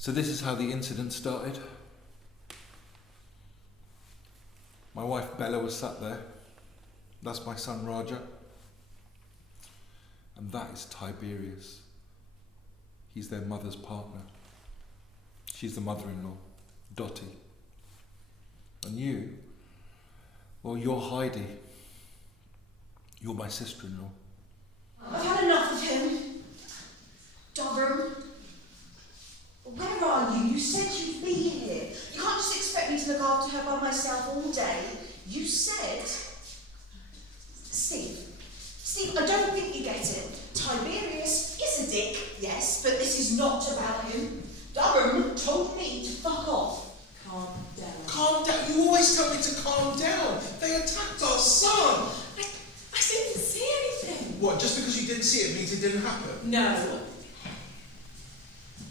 So this is how the incident started. My wife Bella was sat there. That's my son Raja. And that is Tiberius. He's their mother's partner. She's the mother-in-law, Dottie. And you, well, you're Heidi. You're my sister-in-law. I've had enough of him. Dovram, where are you? You said you'd be here. You can't just expect me to look after her by myself all day. You said... Steve, I don't think you get it. Tiberius is a dick, yes, but this is not about him. Dovram told me to fuck off. Calm down. Calm down? You always tell me to calm down. They attacked our son. I didn't see anything. What, just because you didn't see it means it didn't happen? No.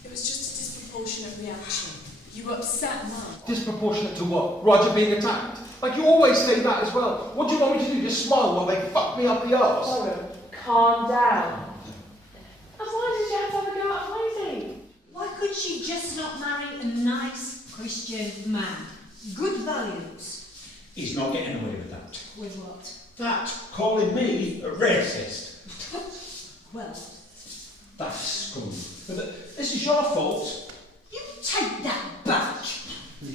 It was just a disproportionate reaction. You were upset, Mum. Disproportionate to what? Roger being attacked? Like you always say that as well. What do you want me to do? Just smile while they fuck me up the arse? Dovram, calm down. And why did you have to have a go at Heidi? Why could she just not marry a nice Christian man? Good values. He's not getting away with that. With what? That, calling me a racist. Well, That's scum. But this is your fault. you take that back. At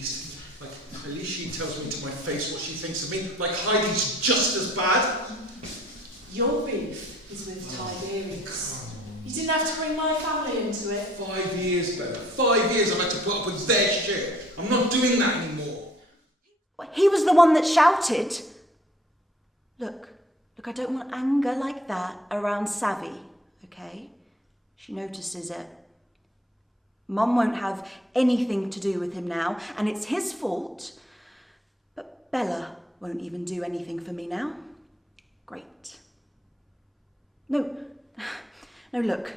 least she tells me to my face what she thinks of me. Like Heidi's just as bad. Your beef is with Tiberius. You didn't have to bring my family into it. 5 years, Bella. 5 years I've had to put up with their shit. I'm not doing that anymore. He was the one that shouted. Look, I don't want anger like that around Savvy, okay? She notices it. Mum won't have anything to do with him now, and it's his fault. But Bella won't even do anything for me now. Great. No, look.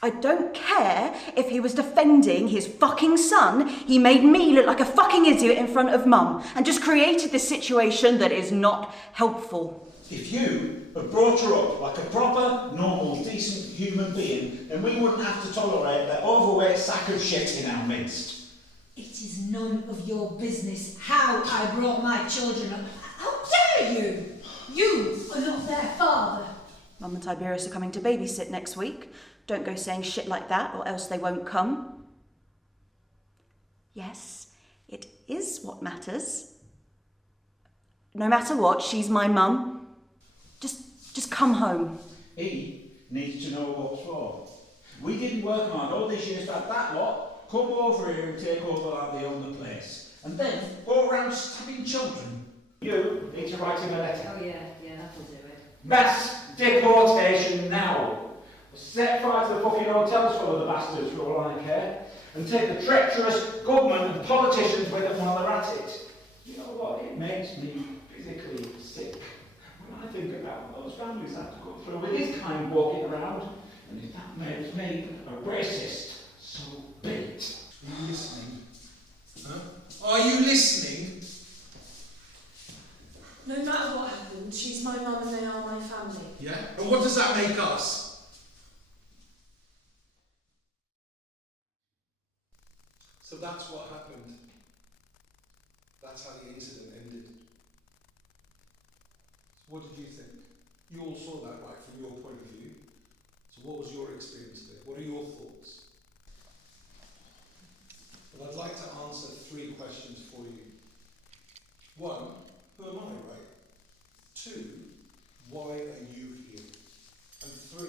I don't care if he was defending his fucking son. He made me look like a fucking idiot in front of Mum and just created this situation that is not helpful. If you had brought her up like a proper, normal, decent human being, then we wouldn't have to tolerate that overweight sack of shit in our midst. It is none of your business how I brought my children up. How dare you? You are not their father. Mum and Tiberius are coming to babysit next week. Don't go saying shit like that or else they won't come. Yes, it is what matters. No matter what, she's my mum. Just come home. He needs to know what's for. We didn't work hard all these years to have that lot come over here and take over like they own the place. And then go around stabbing children. You need to write him a letter. Oh yeah, that'll do it. Mass deportation now. Set fire to the fucking hotels full of the bastards for all I care. And take the treacherous government and politicians with them while they're at it. You know what? It makes me physically sick. When I think about what those families have to go through with this kind walking around, and if that makes me a racist, so be it. Are you listening? Huh? Are you listening? No matter what happens, she's my mum and they are my family. Yeah? And what does that make us? So that's what happened. That's how the incident ended. So what did you think? You all saw that, right, from your point of view. So what was your experience there? What are your thoughts? Well, I'd like to answer 3 questions for you. 1, who am I, right? 2, why are you here? And 3,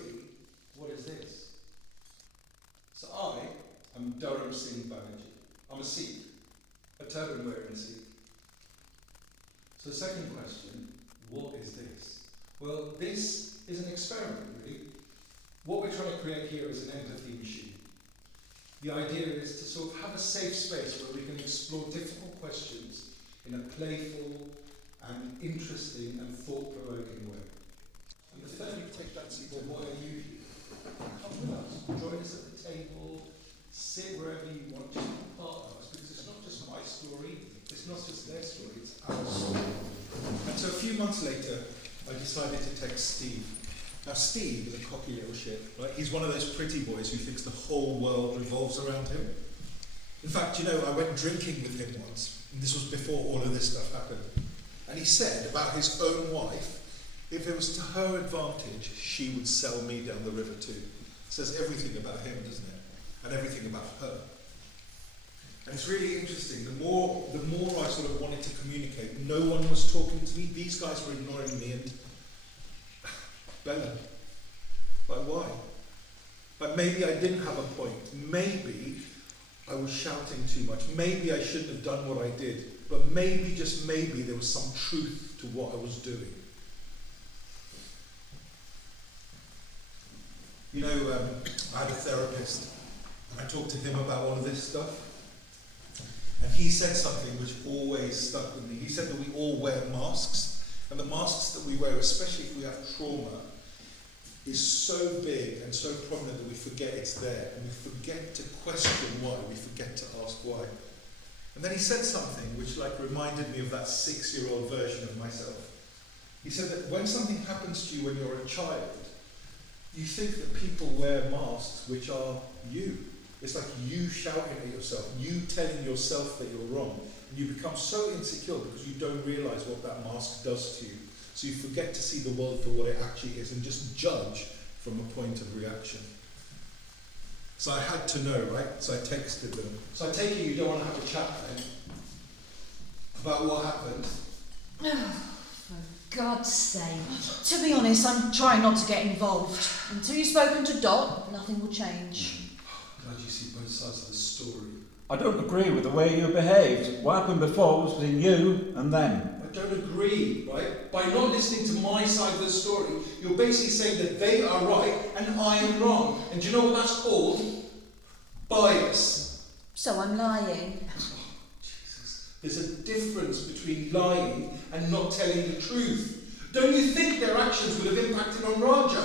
what is this? So I am Dharam Singh Banerjee. I'm a Sikh, a turban wearing Sikh. So second question, what is this? Well, this is an experiment, really. What we're trying to create here is an empathy machine. The idea is to sort of have a safe space where we can explore difficult questions in a playful and interesting and thought-provoking way. And the third question, well, why are you here? Come with us, join us at the table, sit wherever you want to be part of us, because it's not just my story, it's not just their story, it's our story. And so a few months later, I decided to text Steve. Now Steve is a cocky little shit, right? He's one of those pretty boys who thinks the whole world revolves around him. In fact, you know, I went drinking with him once, and this was before all of this stuff happened. And he said about his own wife, if it was to her advantage, she would sell me down the river too. It says everything about him, doesn't it? And everything about her. And it's really interesting. The more I sort of wanted to communicate, no one was talking to me. These guys were ignoring me, and Bella, like why? Like maybe I didn't have a point. Maybe I was shouting too much. Maybe I shouldn't have done what I did. But maybe, just maybe, there was some truth to what I was doing. You know, I had a therapist, and I talked to him about all of this stuff. And he said something which always stuck with me. He said that we all wear masks, and the masks that we wear, especially if we have trauma, is so big and so prominent that we forget it's there, and we forget to question why, we forget to ask why. And then he said something which reminded me of that 6-year-old version of myself. He said that when something happens to you when you're a child, you think that people wear masks which are you. It's like you shouting at yourself, you telling yourself that you're wrong. And you become so insecure because you don't realise what that mask does to you. So you forget to see the world for what it actually is and just judge from a point of reaction. So I had to know, right? So I texted them. So I take it you don't want to have a chat then about what happened. For God's sake. To be honest, I'm trying not to get involved. Until you've spoken to Dot, nothing will change. Glad you see both sides of the story. I don't agree with the way you behaved. What happened before was between you and them. I don't agree, right? By not listening to my side of the story, you're basically saying that they are right and I am wrong. And do you know what that's called? Bias. So I'm lying. Jesus. There's a difference between lying and not telling the truth. Don't you think their actions would have impacted on Raja?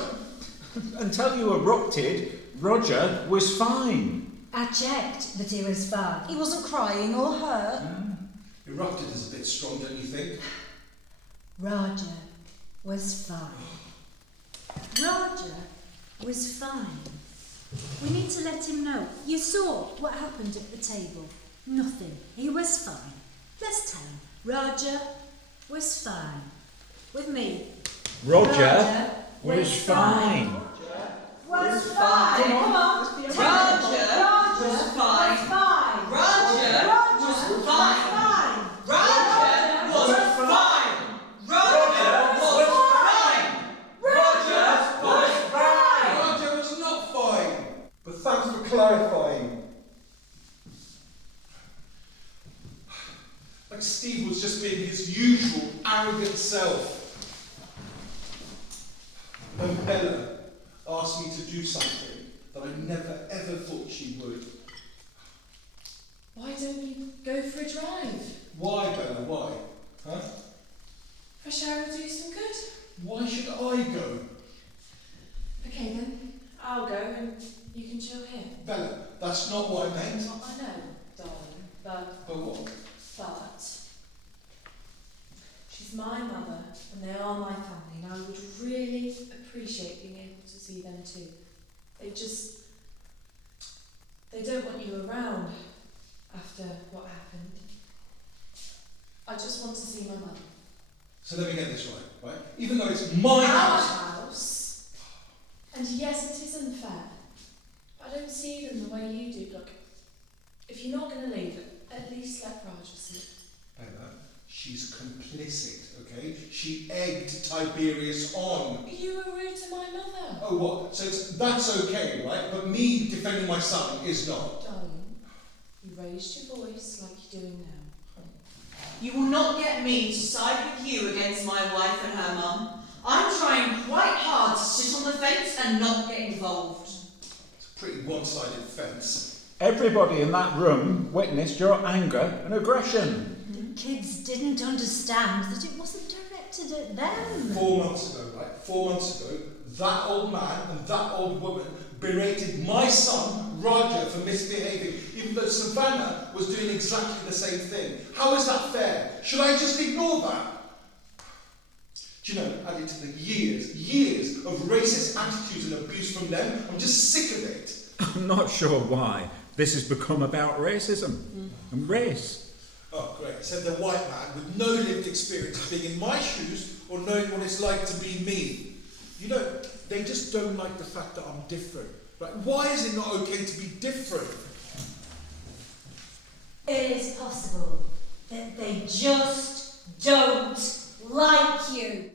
Until you erupted, Roger was fine. I checked that he was fine. He wasn't crying or hurt. Erupted is a bit strong, don't you think? Roger was fine. Roger was fine. We need to let him know. You saw what happened at the table. Nothing. He was fine. Let's tell him. Roger was fine. With me. Roger was fine. Was fine. Come on. Roger was fine. Was fine. Roger was fine. Roger was fine. Roger was fine. Raja was not fine. But thanks for clarifying. Like Steve was just being his usual arrogant self. When Bella asked me to do something that I never ever thought she would. Why don't you go for a drive? Why, Bella? Why? Huh? Fresh air will do some good. Why should I go? Okay then, I'll go and you can chill here. Bella, that's not what I meant. I know, darling, but But what? she's my mother and they are my family and I would really appreciate being able to see them too. They don't want you around after what happened. I just want to see my mum. So let me get this right? Even though it's my house. Our house. And yes, it is unfair. But I don't see them the way you do. Look, if you're not going to leave, at least let Raja see it. Bella, she's complicit, okay? She egged Tiberius on. You were rude to my mother. Oh, what? So that's okay, right? But me defending my son is not. Darling, you raised your voice like you're doing now. You will not get me to side with you against my wife and her mum. I'm trying quite hard to sit on the fence and not get involved. It's a pretty one-sided fence. Everybody in that room witnessed your anger and aggression. The kids didn't understand that it wasn't directed at them. 4 months ago, right? 4 months ago, that old man and that old woman berated my son, Raja, for misbehaving, even though Savannah was doing exactly the same thing. How is that fair? Should I just ignore that? Do you know, added to the years of racist attitudes and abuse from them, I'm just sick of it. I'm not sure why, This has become about racism and race. Oh, great. Said the white man with no lived experience of being in my shoes or knowing what it's like to be me. You know, they just don't like the fact that I'm different. Like, why is it not okay to be different? It is possible that they just don't like you.